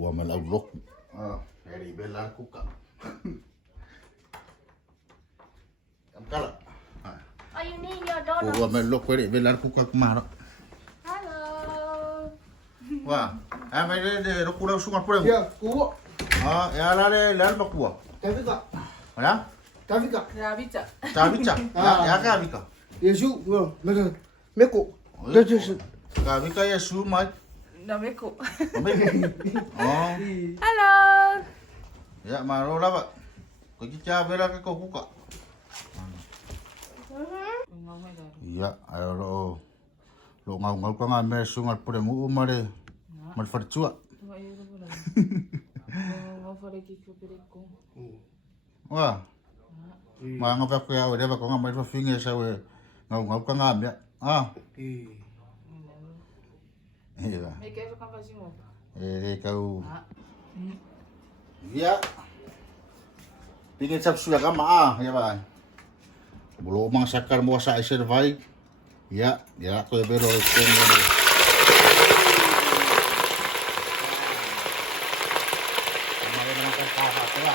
Gua malah blok. Dari belar kuka. Kamkala. Oh, you need your donut. Gua melok dari belar kuka kemana? Hello. Wah, may de ro kulang sungat pula. Ya, kuwo. Ya la de la ba kuwa. Tapi ka. Wala? Tapi ka. Rabica. Kabika. Ya kabika. Yesu, meko. That's Kabika ya su mai. Nameko. Oh. Hello. Ya maro la ba. Ko kita bela ka ko kuka. Ya, aro lo ngau ka nga me sungat pula mu umare. Mal farchua. Wah. Mga pa ko ya ode ba ko nga mai fa finge sa we. Ngau ka nga me. Iya. Kau. Ya. Pingin sab suya kama ya ba. Belum mang sakar mo sa survive. Ya, ya ko bero ko ngado. Kamari naman ka pa pa.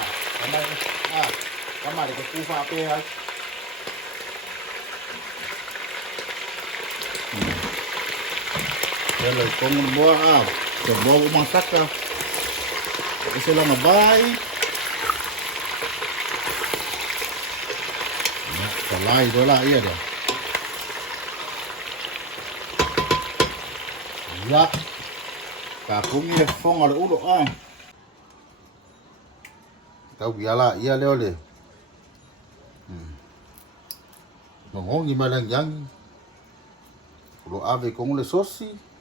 Kamari ko kufa pa ya. Kalau kung buah sebuah rumah saka, istilah ngebay, salai dola iya dah. Ya, kakung ini fong ada ulo Kau biala iya leo le. Ngomong gimana yang ulo ave kung le sosi.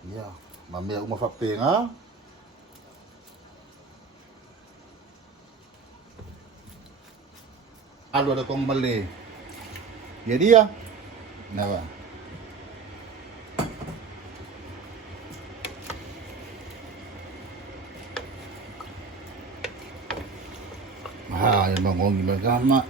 Ya, mamaya umafape nga. Alo ada kong mali. Jadi ya, kenapa? Yang bangun gimana?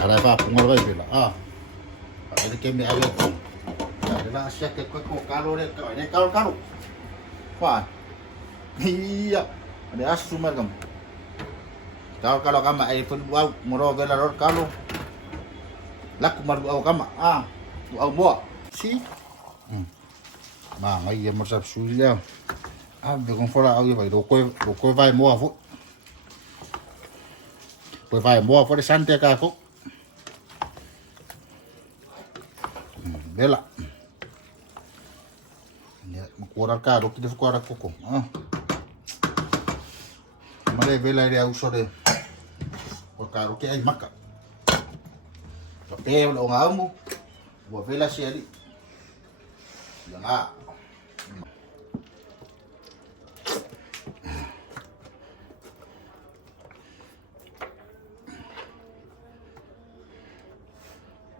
Ada apa pengaruh itu lah. Ada kami ada tu. Ada lah siap ke kau kalau dek kau ini kalau. Wah, iya. Ada asu macam. Kalau kamu iPhone buat murah belar kalau. Laku maru au kamu au buat. Si. Mang ayam macam sulia. Bekom fora au ya kau vai mua fu. Kau vai mua fu de santai kau. Bela. Ya, kurang kado kita kurang koko. Mare bela dia uso de. Karo ke ai maka. Tapi lo ngamu. Buat bela si ali. Yang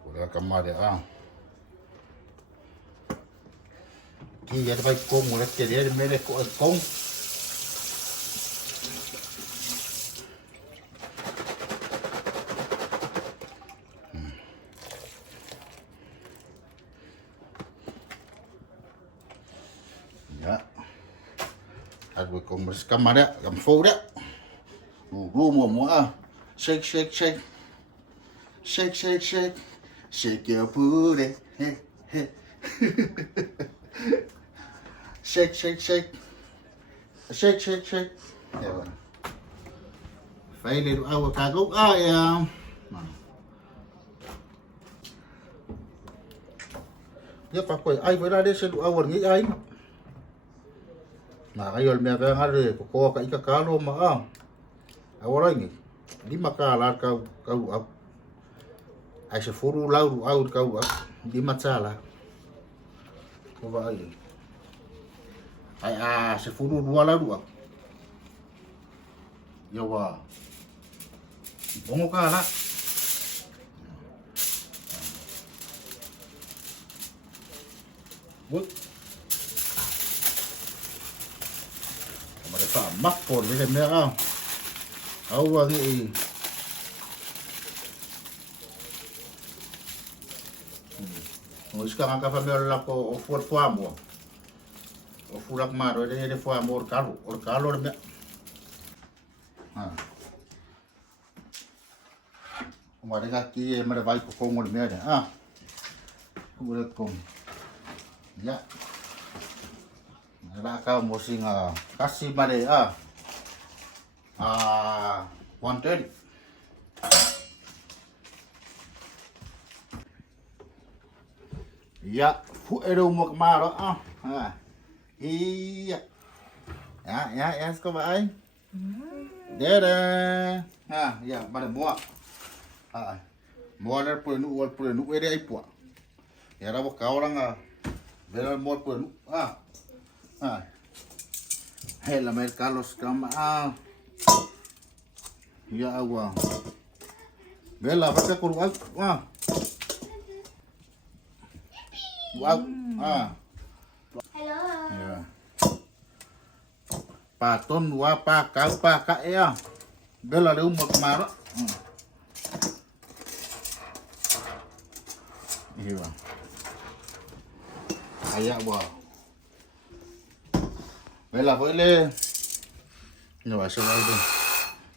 Udah kamar ya. Iya ada baik kong mulai jadi ada melek kong. Ya, ada kong bersama ada, kampung ada. Rumah shake shake shake, shake shake shake, shake your booty, hey hey. Shake, shake, shake. Shake, shake, shake. Ya, bueno. Failed agua kagok ya. Ya pakai ai berada di awal ni ai. Nah, ayo me apa ngare ko ka ika kalo ma. Awal ini 5 kala kau ai se furu lau au kau 5 cala. Ko ba ai. Ay sepuluh dua lalu ya wah bongo kala Work. Mà phải mắc cồn với thêm nữa không? Ấu nghĩ ngồi sekarang ka família lá com o for famo. O furak maro de famo or calo de. Ah. Uma de aqui mas vai com o de merda. Ah. Ura com. Ya. Lá ka mo singa kasi mare ah. 130. Ya, phụ eru một mà đó Iya. Ya, có vậy. Dede. Ya, pada mua. Mua nó pun nu ere ai pu. Ya ra kau orang bela mua pun Hey, la mer Carlos kama Ya agua. Bela pakai kurang Wow. Hello. Yeah. Paton wa pa ka ya. Bela de uma mara. Iya. Aya wa. Bela boleh. Ni wa so ai.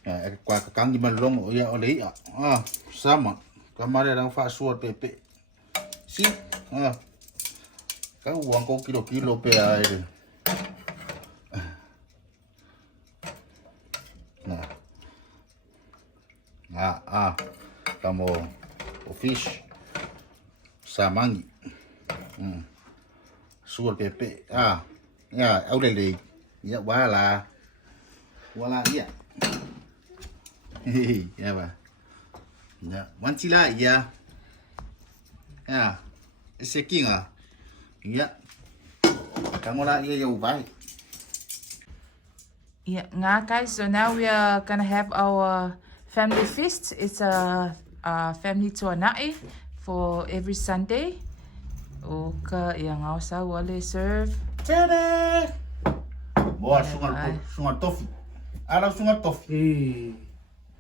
Ya, qua kang di malong ya oli sama. Kamare đang pha suot pepe. Si. Cái uống có kilo pe ai đi. Como o fish salmon. Suot pepe. Ya, au lele. Ya wala ya. Ya ba. Ya, wancila ya. Ya. Ese king Yeah. Kamu lah iya jauh baik. Yeah, guys, so now we are gonna have our family feast. It's a family tuana'i for every Sunday. Okay, yang ngau boleh serve. Tele. Buat sungai tofu. Ada sungai tofu.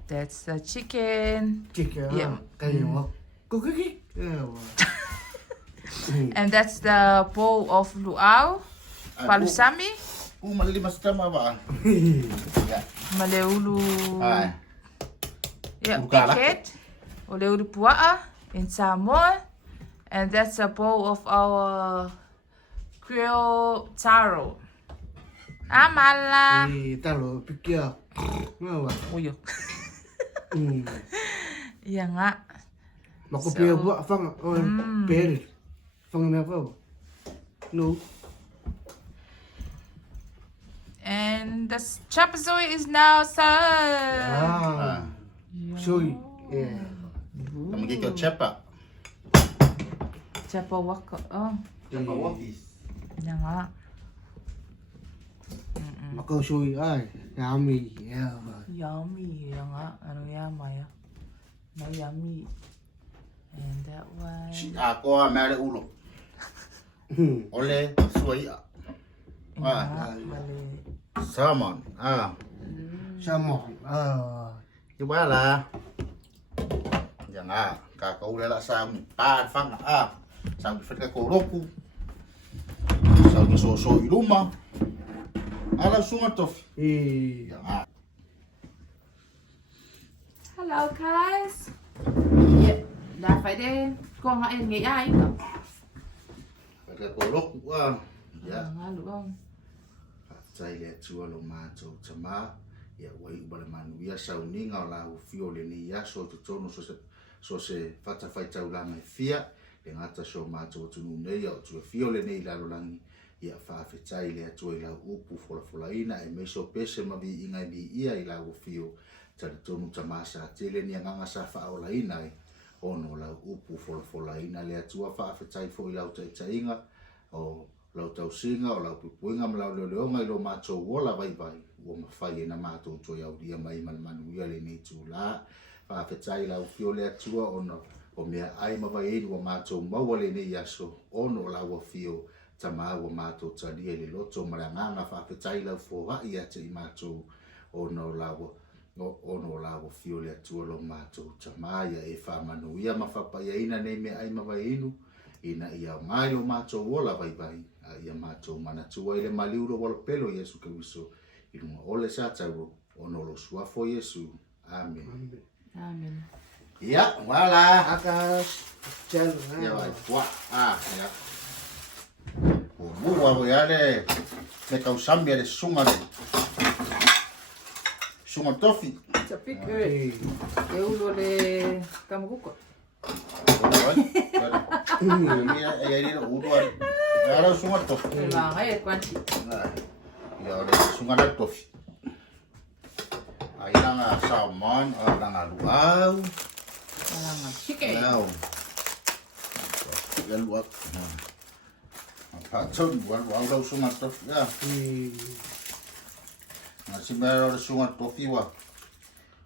That's the chicken. Chicken. Yeah. Kayak apa? Kok kiki? And that's the bowl of luau, palusami, Mali macam apa? maleulu, yeah, Urkala. piket, oleulu pua'a in Samoan, and that's a bowl of our Creole taro. Amala. Taro pikir. Apa? Uyo. Iya nga. Mako pikir buat fang peri. Fang apa? No. And the chop suey is now served. Suey. Yeah. Kamu kikau cepat. Chapa waka. Oh, Cepat wakis. iya nga. Mako suey ay. Yummy. Yeah. Yummy, iya nga. Ano yama ya? No yummy. And that one. Si aku mere ulo. Oleh suai. Mali. Salmon. Samoan. Coba lah. Jangan kakau lelak sam pan fang sam fika koroku. Sam so di rumah. Ala sungai tof. Jangan. Hello guys. Yeah, đã phải đi. Con hãy nghĩ ai cả. Fika koroku ya. Nggak lu om. Sai le tua lo mato tama ya wai ubale manu ya sauni ngala u fiole ni ya so to tono so se fata fai tau langa fia e ngata so mato tunu nei ya tu fiole nei la lo langi ya fa fe sai le tua la upu fola ina e meso pese ma bi inga bi ia ila u fio tari tonu tama sa tele ni nganga sa fa ola ina ono la upu fola ina le tua fa fe sai fo ila tai inga o lau tau singa o lau pupuinga ma lau leonga i lo macho wola vai o mawhai e na mato to iau ria mai manu ia le nei tū la whawhetai lau fio le atua ono o mea ai mawai e o macho maua le nei aso ono lau a fio tama wa mato tali le loto maranga fa petai la fo ha ia te mato ono lawo fiole atu lo mato tama ia e fa manu ia mafapa ia ina nei me ai mawainu ina ia mai lo mato wola vai ia mato mana tua ile maliuro wala pelo Yesu Kristo ilunga ole sa tau ono lo suafo Yesu amen Amen. ya wala Akas. Chal. ya vai wa ya buwa wo ya le kausami le sunga tofi Tapi ke ulo le kamakuko. ya ini ulo ada sunga tofi Lah, ay kwanti. ya ada sunga tofi ai nga salmon nga luau Alang chicken. Wow. Ya luak. Patun buat daw sunga tofi ya. Nasi merah sunga tofi wa.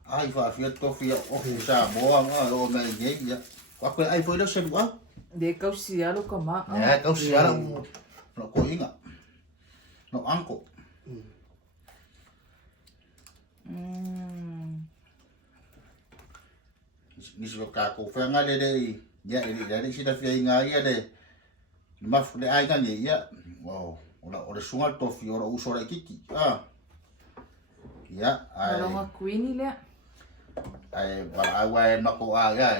Ai fa fiat tofi ya sa boa o me ye ya. Aku ai foi lo semua. De kau sialo kama. Ya kau siara no ko inga. No angko. Ni so ka ko fa nga de ya de si da fia inga ya de. Maf de ai kan ya. Wow. Ora sunga tofi ora usora kiki. Ya, Orang queenie le. ai wai na ko ya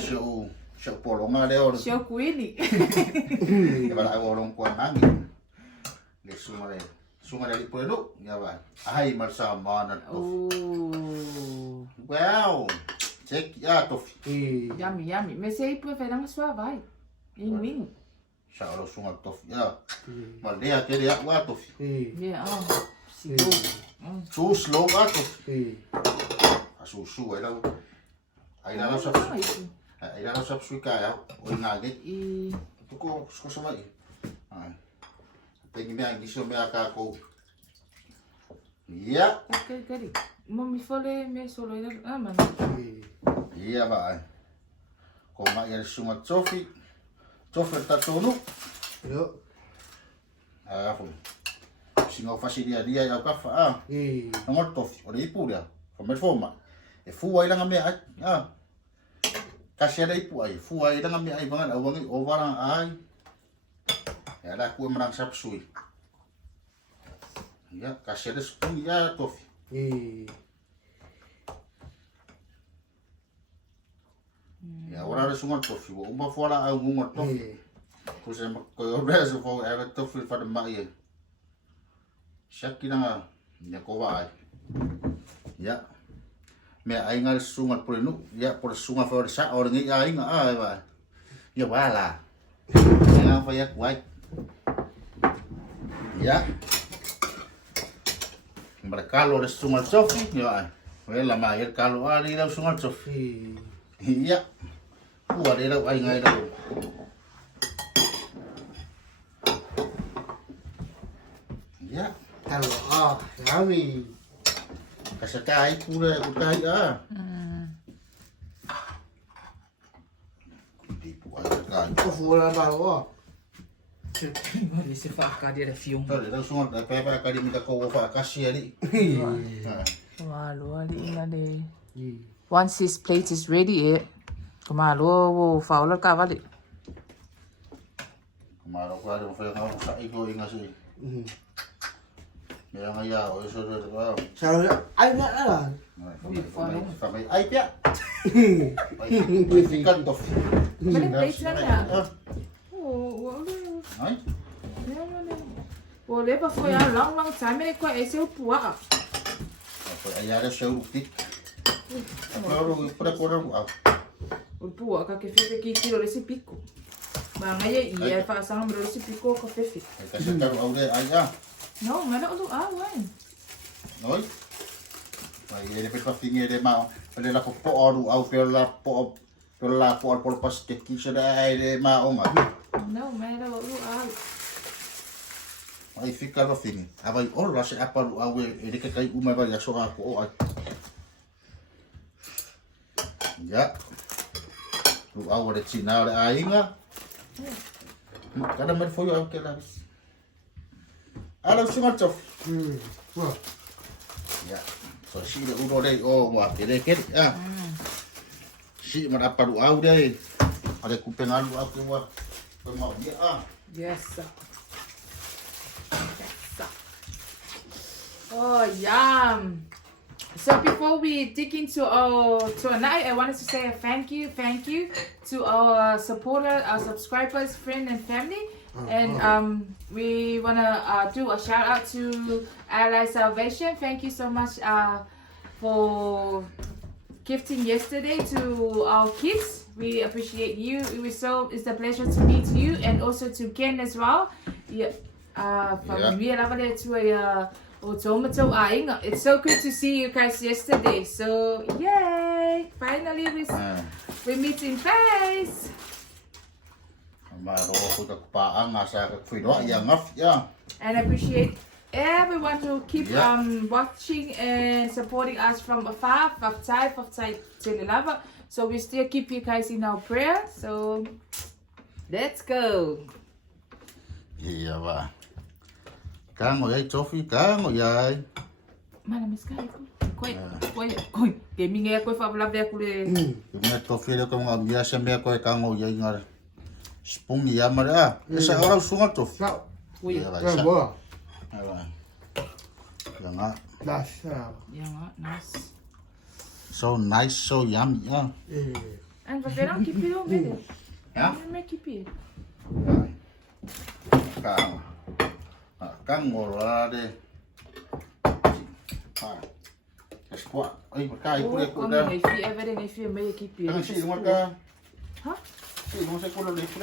so polonga de ora. Sio queenie. Ya para orang ko nangi. Le sunga de puedo ya va. Ai marsa mana to. Oh. Wow. Check ya tofi. Yummy. Me sei pu fe nang sua vai. Wing. Sa ora sunga tofi ya. Ma le a ke ya wa tofi. Yeah, Si. Too slow a tofi. Asu ai la sa ai la sa suika ya. O ngage. Ko sama i. Ai. Pengi me ai so me aka ko. Ya. Kari. Mami fole me solo ida man. Iya ba. Ko ma ya sunga tofi. Tofi ta tonu. Yo. Fu. Singo fasilia dia ya ka fa. Ngor tofi. O ipu dia. Fa forma. E fu ai langa me ai. Kasi ada ipu ai. Fu ai langa me ai bangan awangi overang ai. Ya da ku menang sap sui. Ya, kasi ada sepung ya tofi. Ya, ora ada sunga tofi. Wo umba fora au ngunga tofi. Ko se ko ora se fo ava tofi fa de mai. Shakina nga ne ko vai. Ya. Me ai ngal sunga por nu. Ya por sunga for sa or ngi ai nga ai va. Ya wala. Ya fa ya kwai. Ya. Merkalo ada sunga tofi ya. Wela mai kalo ali da sunga tofi. Iya. Buat dia dah ai ngai dah. Ya. Kalau yummy. Kasakai pula kutai Tipu ai. Kau full apa? Mari se fa ka dia fium. Tadi dah sunga dah pepa kali minta kau fa kasih ali. Walu ali ina de. Once his plate is ready, kumalo wo faula ka vale. Kemaro ko ada fa kau sa iko ingasi. Yang ayah, oh so dah. Kalau ai nak lah. Sampai ai pia. Ai fikan tof. Mana plate lang ya? Oh, Ai. Boleh pa foi a long time ko ese upua. Apa ayah ada show tik. Kalau pura-pura buat. Upua ka ke fefe ki kilo ese pico. Mangaya ia fa sang bro ese pico ka fefe. Kasi tahu ada ayah. No, mana ulo awan. Oi. Ai ele pepa finge de mau. Ele la po oru au pela por pas que quise de mau ma. No, mana ulo awan. Ai fica no finge. Abai or la se apa au ele que kai uma vai so a po. Ya. Lu au de Cina de ainga. Kada mer foi o que lá. Alo sunga tof. Well, Ya. So si de uno dei o wa kere kere. Ah. Si mana paru au dei. Ada kupeng alu aku wa. Mau dia ah. Yes, sir. Yes, sir. Oh, yum. So before we dig into our night, I wanted to say a thank you to our supporters, our subscribers, friends, and family. And we wanna do a shout out to Ally Salvation. Thank you so much for gifting yesterday to our kids. We appreciate you. It's a pleasure to meet you and also to Ken as well. Yeah. From me and to Tomato Inga. It's so good to see you guys yesterday. So yay! Finally we meet in face. And I appreciate everyone to keep watching and supporting us from afar, of tele. So we still keep you guys in our prayer. So let's go. Iya ba. Kang oi tofi kang oi. Mana meskai koi gaming e koi fa bla ku le. Me tofi le ko ngabia sembe ko kang oi ngar. Spung ya mara. Esa orang sunga tof. so, Oi. well, Yang that's Yeah, nice. so nice, so yummy. And but they don't keep it on video. Ya. Make keep it. Kang. Kang ngora de. Squat. Ai kai ku ku da. If you ever if you make keep it. Kang si ngora. Huh? Si ngora se kulo de ku.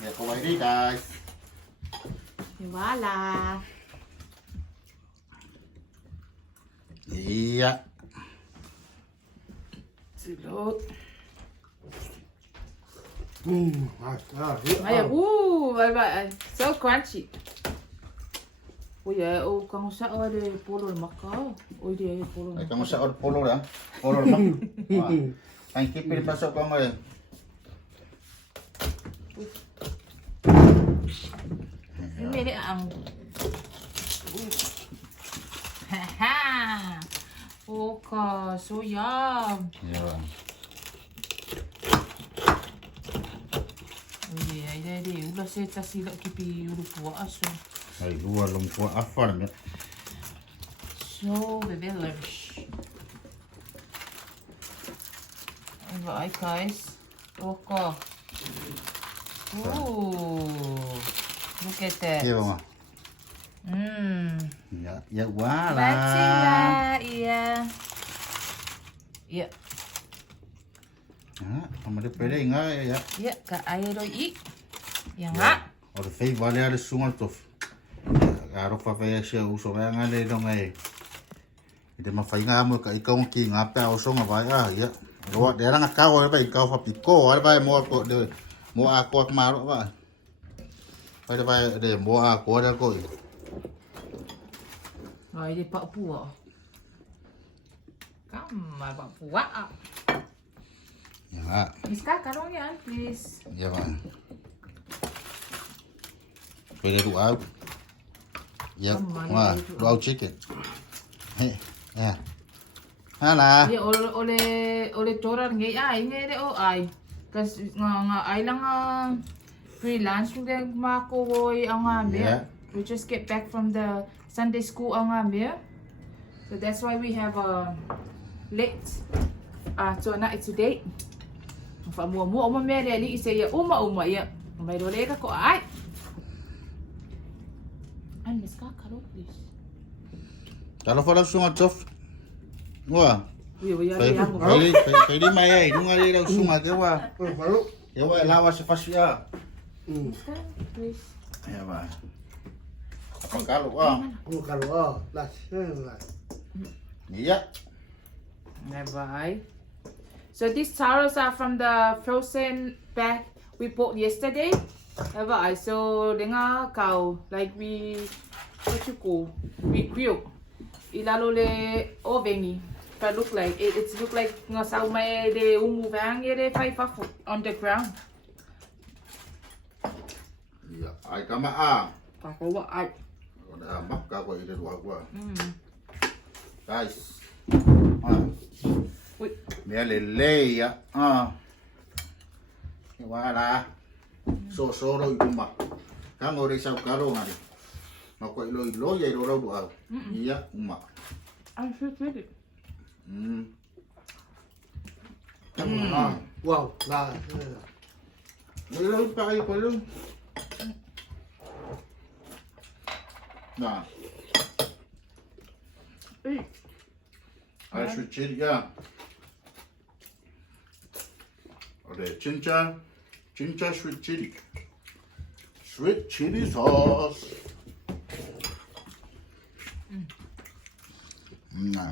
Ya ko vai guys. Voila. Iya. Silot. yeah. Ay, bye. So crunchy. Oh yeah, kang sa de polo makao. Oh dia polo. Ay kang sa polo ya. Polo mak. Ang kipil pasok ko ngayon. Ini ang. Haha. Okay, so yum. Ya. Ini udah saya silap kipi ulu puas. Ay luar lumpo afar me. So delicious. Alright guys. Okay. Ooh. Look at that. Iya mama. Ya wala. Matching iya. Iya. Ama de pere nga ya. Iya, ka ayo i. Yang nga. O de fei vale ale sungal tof. Aro fa fe se uso nga ngale do ngai. Ide ma fai nga mo ka ikaw ki nga pa o so nga vai ya. Ro de ra nga ka o ba ikaw fa piko ar vai mo ko de mo a ko ma ro ba. Vai de mo a ko da ko. Rồi đi bạo bùa. Come mà bạo bùa. Ya. Miska karong yan, please. Ya ba. Pwede ruaw. Ya, ruaw chicken. Hey, ya. Hala. Ye ole toran ngai ai ngai de o ai. Kas nga ai lang freelance udah mako boy ang ambil. Yeah. We just get back from the Sunday school ang ambil. So that's why we have a late tonight today. Fa mua oma me ali isa ya uma ya. May dole ka ko ai. An miska karo please. Kalau fala sunga tof. Wah. We Fai di mai ai, dunga di sunga ke wa. Baru. Ya wa lawa se pasia. Miska please. Ya ba. Apa kalau wah. Kalau that's Iya. Bye. So these taros are from the frozen bag we bought yesterday. So dengar kau like we grill. Ilalo le ovengi. But look like it's look like nga sau mai de umu vang ye de fai fa on the ground. Iya, ai kama a. Kako wa ai. Ora maka ko ide dua gua. Guys. Ui. Mea lele ya. Wala. So soro ituma. Kang ore sa karo ngari. Mako ilo ya ilo rau doa. Iya, uma. Ang sweet. Wow, là. Ilo pa ay ko lo. Nah. Ai sweet chili ya. Ore chincha sweet chili. Sweet chili sauce. Nah.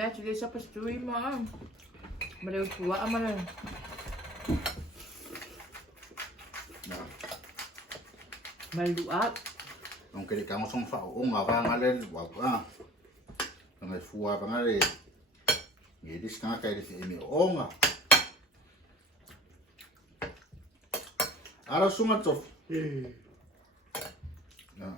Match din sa pastry mo. Maliw tuwa man. Nah. Maluat. Nung kini kang song fa o nga ba ngalen wa pa. Nang fuwa pa ngale. Ngidis ka kay di imi o nga. Ara sumato. Nah.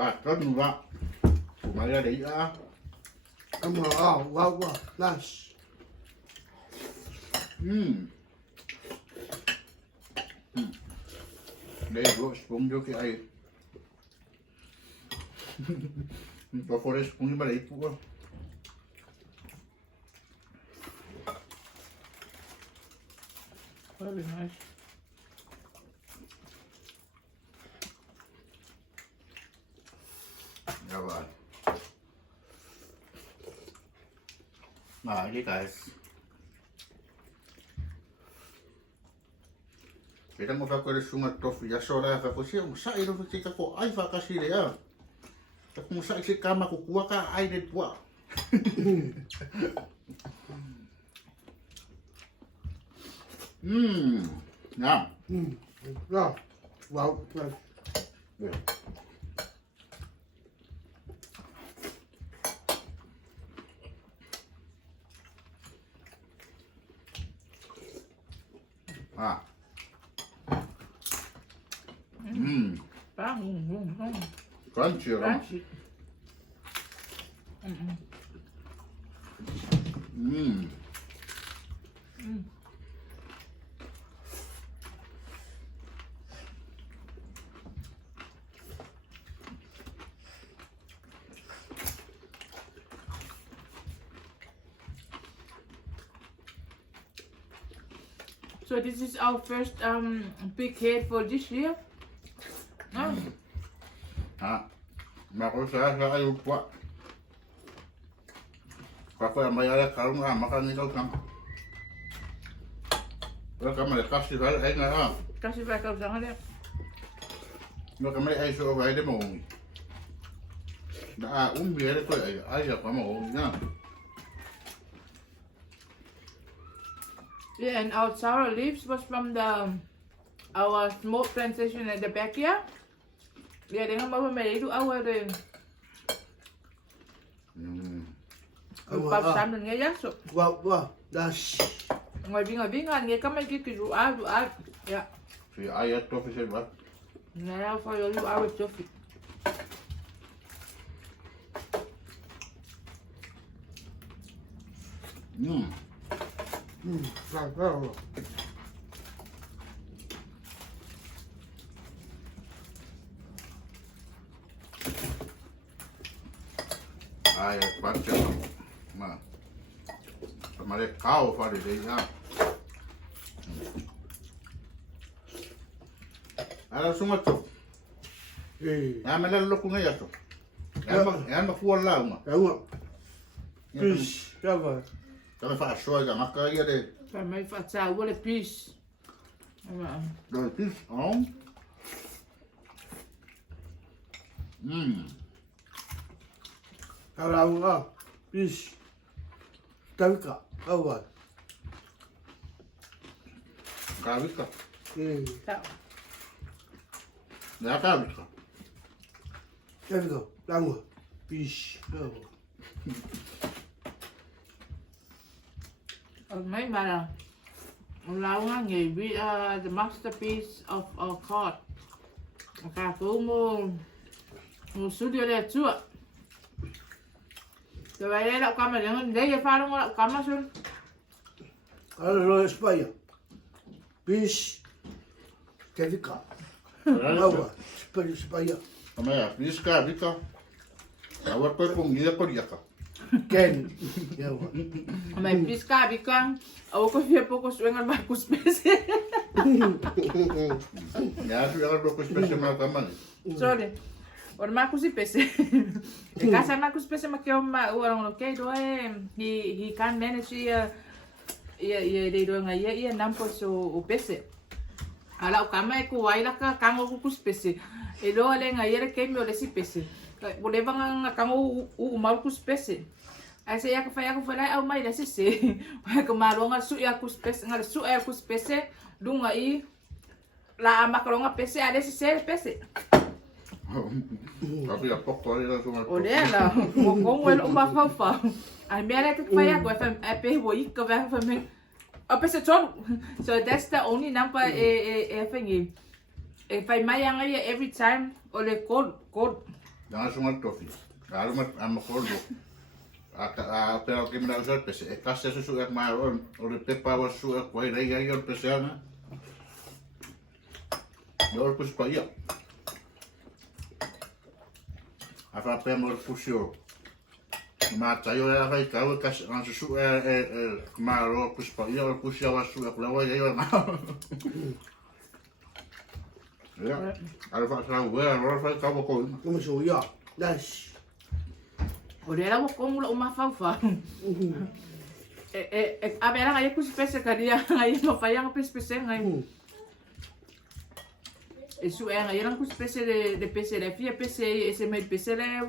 Patron ba? Kumaya dai a. Ama wow, nice. Dai bro, spong jo ki ai. Pa fora spong ba dai pu. Very nice. Ya ba. Nah, ini guys. Kita mau pakai sungai tofu ya soalnya aku sih musa itu kita kok ai vakasi ya. Aku musa isi kama ku kuah ka ai de tua. Nah. Yeah. Wow, nice. Yeah. Crunchy, right? Crunchy. So this is our first big head for this year. Mako saya ayo buat. Kako yang bayar kalau nggak makan itu kan. Kalau kamu kasih balik, nggak. Kasih balik kalau jangan ya. Kalau kamu suruh balik mau. Nah, biar itu aja kamu ya. Yeah, and our taro leaves was from our smoke plantation at the backyard. Yeah, they have over made to our Palusami nghe giác sụp. Wow, nice. Ngoài bên nghe có mấy cái rượu áo. Yeah. Si ayat tu official ba? Now for your rượu áo with Sophie. Wow. Ayat baca. Nah. Kemarin kau pada dia. Ada semua tu. Ya mana lu kau ngaya tu. Ya mak kuat lah mak. Đúng không? Fish, cover. Kami fa soy ga maka ia de. Para mai whaatau wale peace. Do pis on. Tarau fish. Tauka. Awa. Kawika. Tau. Ya kawika. Tauka. Tangwa. Fish. Awa. Mai mara. Launga nge, we are the masterpiece of our court. Ka ko mo studio le tua. Te vai era kama dengan dia fa ngora kama sun. Alo Espanya. Fish. Tauka. Awa. Espanya. Kami ya pis kawika. Awak ko kung dia ko dia ka. Ken. Awa. Mai pisca bika. Au ko fia pouco suengan mai ku spese. Ya su ya ko spesial ma kama. Sorry. Or ma ku si pese. E casa ma ku spese ma que ma orang lo que do he can manage ia de do nga ia nampo so o pese. Ala o kama e ku wai la ka kango ku spese. E do le nga ia ke mi o le si pese. Bo le vanga kango u mal ku spese. Ai se ia ka fai aku fai au mai la se se. Wa ka malonga su ia ku spese nga su ia ku spese dunga i la makalonga pese ale se pese. Tapi ya pokok dia tu. Olha, mo como ele uma fafa. Ai mera que fai aku e pe wo i ka va fa me. A pese ton. So that's the only number thingy. E fai mai anga every time ole cold. Jangan sungai tofi. Kalau mat am koldo. Pero que me da usar pese. E casa su ek ma o pepa wa su ek wa rei ai o pese ana. Yo pues pa ia. Afa pe mo fusio. Ma tayo ya vai kau kas an su ma ro pues pa ia o fusio wa su ek la wa ia ma. Ya. Alfa sa wa ro fa kau ko. Como so ya. Dash. Olha ela como uma fafa. A ver ngai ku spese kadia ngai no fai anga spese ngai. Isso é ngai ran ku spese de pese de fia pese ese mai pese le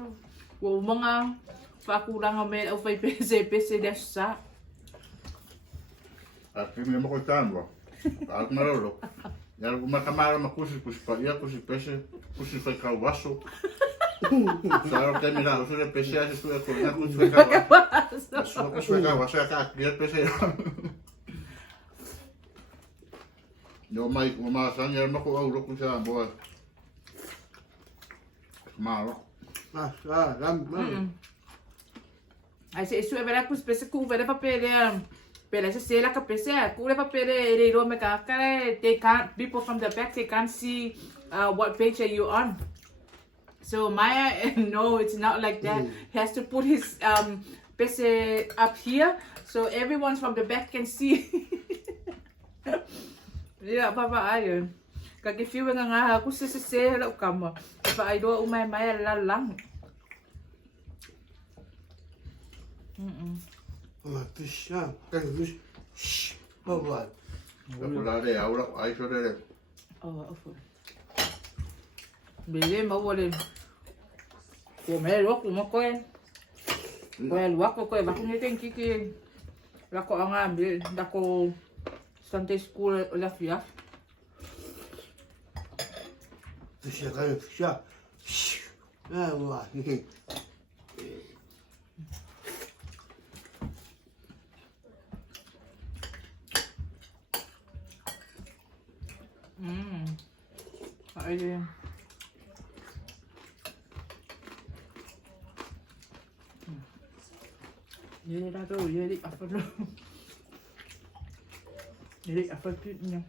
o manga fa ku ranga me o fai pese de sa. Aqui me mo contando. Algo malo. Ya alguma camara ma kusi pa ia kusi pese kusi fa kau vaso. Claro que mira, eso le pese a eso de comer con su cagua. Eso que su cagua, o sea, que el pese. Yo mai uma sanya no ko au roku sa boa. Malo. Ram. Ai se isso é vera ku spese ku vera papel pela se la ka pese ku le papel e ro me ka kare they can't people from the back they can't see what page are you on. So Maya, no, it's not like that. He has to put his pese up here so everyone from the back can see. Yeah, papa ayo. Kaki fiu nga aku se la kama. Pa ai do umay Maya la lang. Fish. Fish. Shh. Bye. Aku la de ahora ai so de. Oh, bele mau wale. Ko me lo ko mo ko en. Ko el wa ko ba ko ngiten kiki. La ko anga ambil da ko Sunday school la fia. Fish. Fish. Shh. Awa. Ai. Ye ra do ye di apa do. Ye apa pitnya.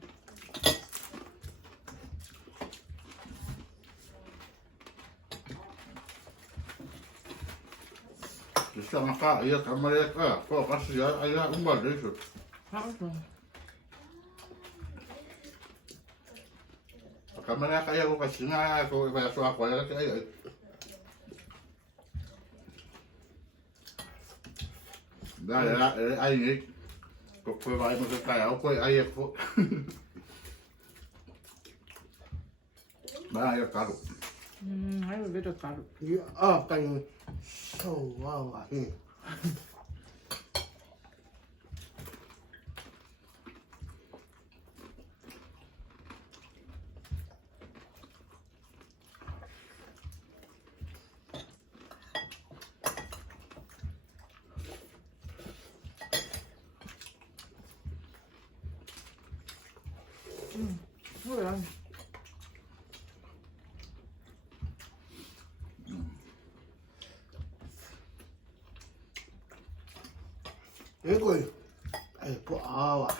Bisa maka ia kamera ka. Ko kasih ya ai umba de eso. Apa? Kamera kaya ko kasih na ko kaya so ako ya kaya. Đây là anh ấy. Cục quay vai mà cái cài áo quay ai ấy phụ. Ba ai caro. Ai vai ver o caro. canh sâu vào à. Ôi Thế coi, ai bỏ à.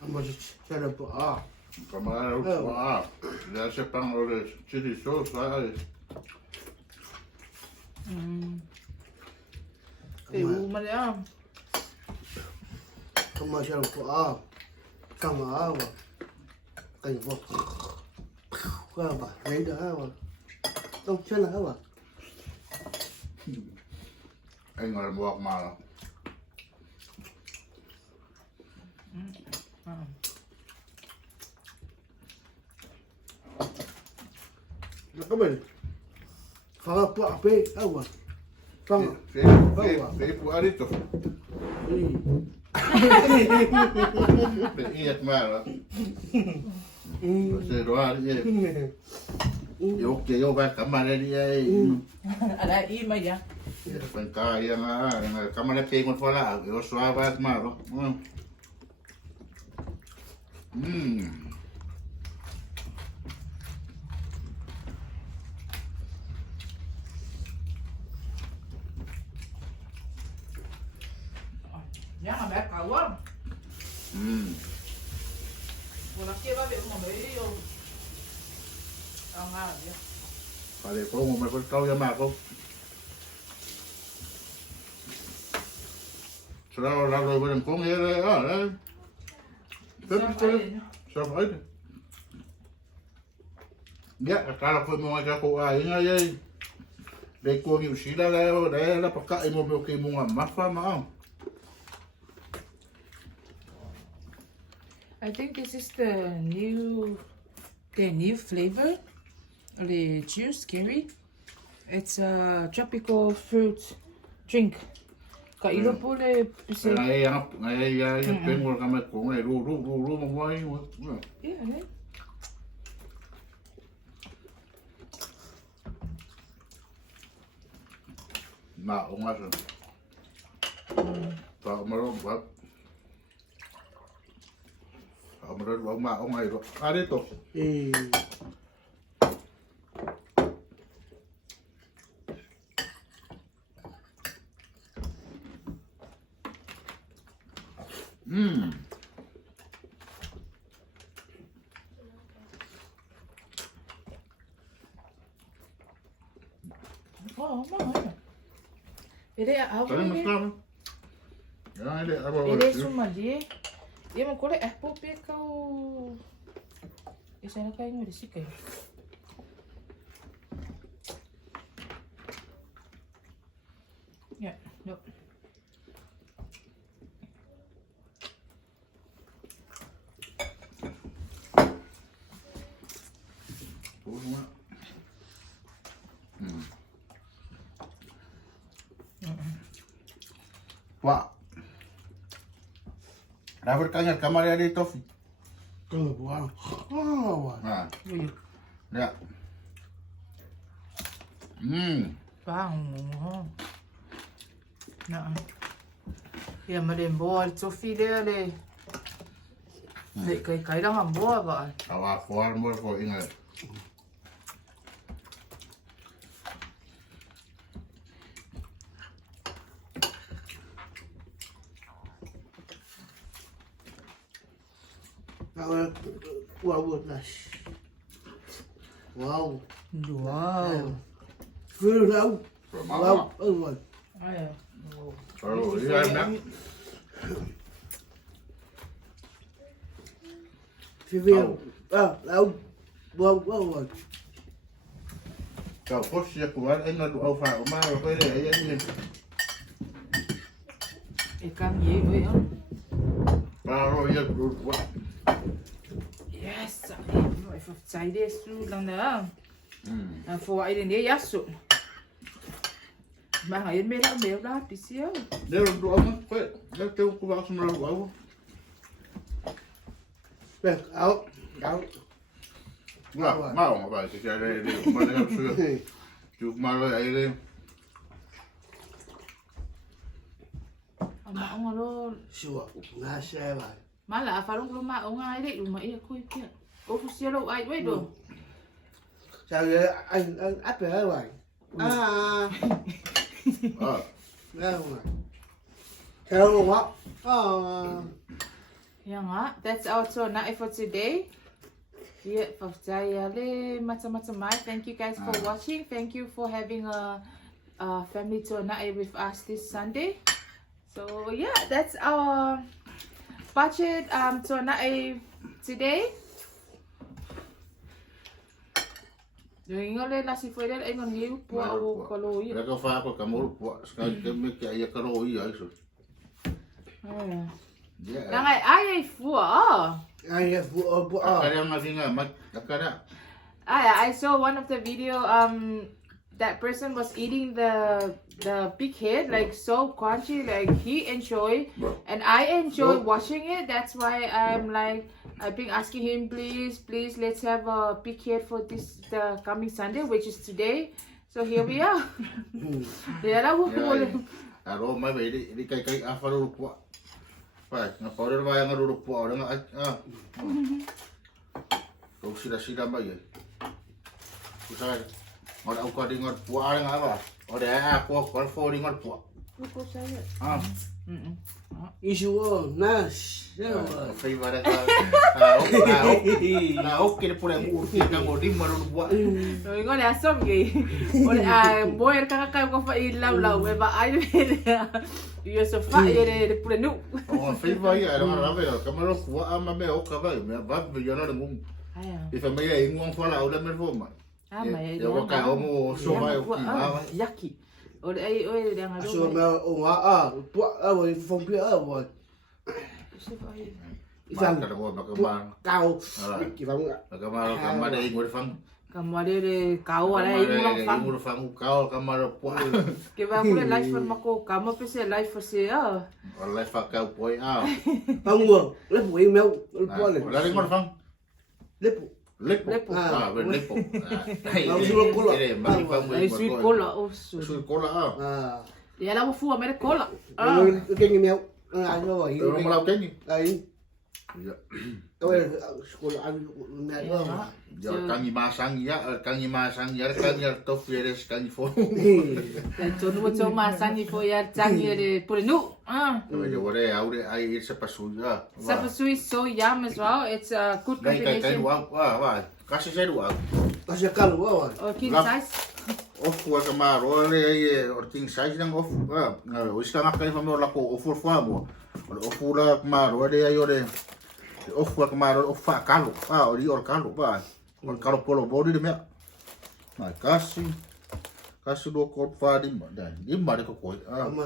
Mà sẽ là bỏ. Kamera ook wel af. Ja, ze hebben al de chili sauce daar. Thì u mà đấy không? Mà sẽ là bỏ. Cầm á mà. Canh vô. Qua bà, lấy đó mà. Không chân là mà. Anh ngồi buộc mà. Các bạn phá bỏ bê đâu à không Phê của đi tục. Để yết mà đó. Sẽ đó đi. Yêu kêu yêu về camera đi ấy. Ở đây im mà vậy? Bên cái camera kêu một phát là yêu xóa về mà đó. Nhá mà bé cậu quá. Một lần kia bác bị một mấy yêu. Ông à vậy. Phải để có một mấy con câu ra mà không. Sao ra rồi bên con nghe đây á đấy. Sao phải? Dạ, cara foi uma já com a inha aí. Dei com o xí lá lá para cá e meu que uma mafa mal. I think this is the new flavor, the juice curry. It's a tropical fruit drink. Cả ilo pole pise. Ai tem uma cama com aí ru mà vai. Yeah, right. Mà ông ăn rồi. Và mà ông bắt. Ông rồi ông mà ông ấy rồi. À đi tục. Oh, mama. Ele é algo. Tá mostrando? Ah, ele Ele é sumali. E uma coisa é porque o esse aí não cai no desse cai. Yeah, no. Wah. Dah berkanya kamar ada tofi. Kalau buang. Nah. Ya. Bang. Nah. Ya mà đến bò cho phi đây đây. Để cái đó hầm bò vậy. Awak keluar mau kau ingat. Wow, wow. Wow. Vừa đâu? Wow, rồi. Ai. Kalau dia nak. Civil. Đâu. Wow. Kau pos ya kuat enggak au fa o ma ko le ai ni. Ikan gì vậy không? Ba ro ya ku wa. Yes, rồi phải chạy đi su lần nữa. Phụ ai đến đây yasu. Mà hãy mấy lão béo đó tí xíu. Nếu du au ko, nếu tu ku ba sum ro au. Nè, áo. Wa, ma o ba ke le ma le su. Chu ma le ai le. Mà ông nó Sure. Nga xe lại. mà là phải lúc mà ông ai đấy mà ý khui kia. Ô phụ xíu đâu ai vậy đâu. Sao vậy? Anh áp về hết rồi. Nghe không ạ? Theo luôn á. Yeah, that's our tour night for today. Yeah, for today, macam-macam. Thank you guys for watching. Thank you for having a family tour night with us this Sunday. So yeah, that's our budget tour night today. Rồi ngồi lên là xí phơi đấy, anh còn nghĩ của calo gì? Là có pha có cả một quả, cái mấy cái calo gì vậy rồi. Đang ngày ai phụ à? Ai phụ à? Cái em nói gì mà cái đó. I saw one of the video. That person was eating the big head like so crunchy, like he enjoyed, and I enjoy watching it. That's why I've been asking him, please, let's have a big head for the coming Sunday, which is today. So here we are. Yeah, that was Aro mai về đi cây à phải được quả. Phải, nó có được vài nó được quả đó ngã. Đâu xí ra bao giờ. Cứ sai. Ngọt ông có đi ngọt quả đấy ngã vào. Ở đây có phô đi ngọt quả. Isu nice. Phải vào đây. Ốc kia pula mu urti kang ngodi maru buat. Rồi ngon là xong gì. Ôi boy kakak có phải lâu mà ai biết. Yo so fa de pula nu. Phải vậy à, đó là vậy rồi. Kamaro quả mà mẹ ốc vậy, mẹ bắt bây giờ nó là ngung. Thì phải mấy ai ngung phá là ở đây mới mà. Mày có cả ông số mai yaki. Ôi đây đang ở đâu? Số mai ông rồi phong bia rồi. Phang cái đó mà các bạn cao cái phong các bạn đây ngồi phang kamar dia kau ada ngồi phang cao kamar puan cái bạn cũng live phần mà cô kamar phải sẽ live phần sẽ live phang cao puan phong nguồn lấy bụi mèo puan này là đi ngồi phang Lepo. Bên lepo. Ang sulit cola. Ay sweet cola. Oh, Sweet cola. Ya lang mo fuwa may cola. Ang keng mèo. Ano ba? Yung malaw kengi. Ay. Ôi, cola ăn mẹ đó. Giờ kangi masang ya kangi tofiere kangi fo. Cho nó cho masang ni fo ya changi de purinu. Bây giờ đây aude ai sẽ pasuya. Sapasui so yum as well. It's a good combination. Cái wah, kasih saya dua. Kasi kalu ba? Or king size. Off wa kamaro or king size nang off. Ngalo iska ngakai famo lako ofur famo. Ofura kamaro de ayo de. Off wa kamaro off fa kalu. Ori or kalu ba. Or kalu polo body de me. Nah, kasih dua kop fa di dan. Di mari ko koi.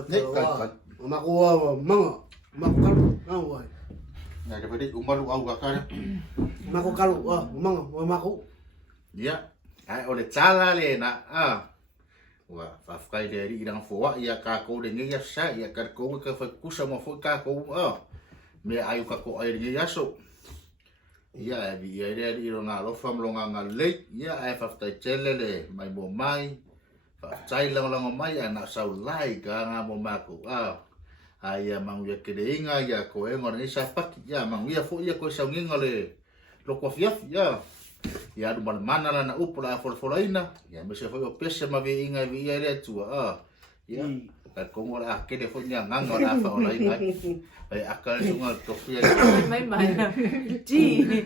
Nek kan. Makuha mga. Makukalu. Ano ba? Nah, daripada umaru au kakak. Makukalu. Mga. Maku. Ya. Ai oleh cala le na. Wah, fafkai dari idang foa ya kako dengan ya sa ya kako ka fakusa mo fo kako. Me ayu kako air ya so. Ya di ya di ronga lo fam longa ngalek ya ai faftai chelele mai bo mai. Faftai lang mai anak saulai ka nga mo maku. Ai mang ya kedinga ya ko engor ni sapak ya mang ya fo ya ko sa ngingale. Lo ko fiaf ya. Ya du mana la na upula folfolaina ya me se foi o pese ma vi inga vi ya tua ya ka como la que le foi ngang la fa ola inga ai akal sunga kofia My gee.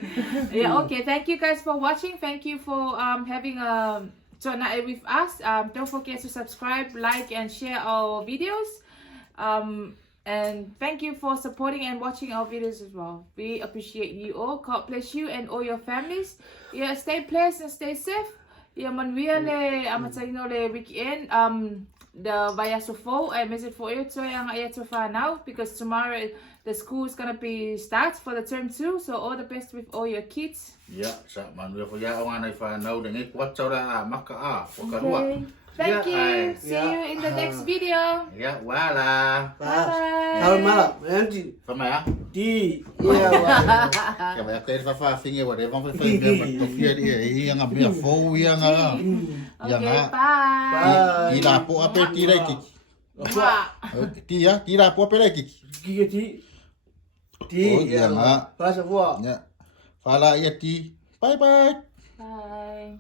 Yeah, okay, thank you guys for watching. Thank you for having a tonight with us. Don't forget to subscribe, like and share our videos. And thank you for supporting and watching our videos as well. We appreciate you all. God bless you and all your families. Yeah, stay blessed and stay safe. Yeah, manuia le amatarino le weekend. The via sofo I message for you to yang I to find now because tomorrow the school is gonna be starts for the term 2. So all the best with all your kids. Yeah, sa manuia for ya ang anay fa now dengan kuat cara maka Okay. Thank you. See you in the next video. Ya, wala. Bye. Halo malam, nanti Sama ya. di ya wah. Ya ba kay fa finge wa de bang fa finge ba to dia yang abia fo yang Okay, yang bye. Tira po ape tira ki. Bye. Tira po ape ki. Di Oh, ya nga. Pas semua. Ya. Fala ya ti. Bye bye. Bye.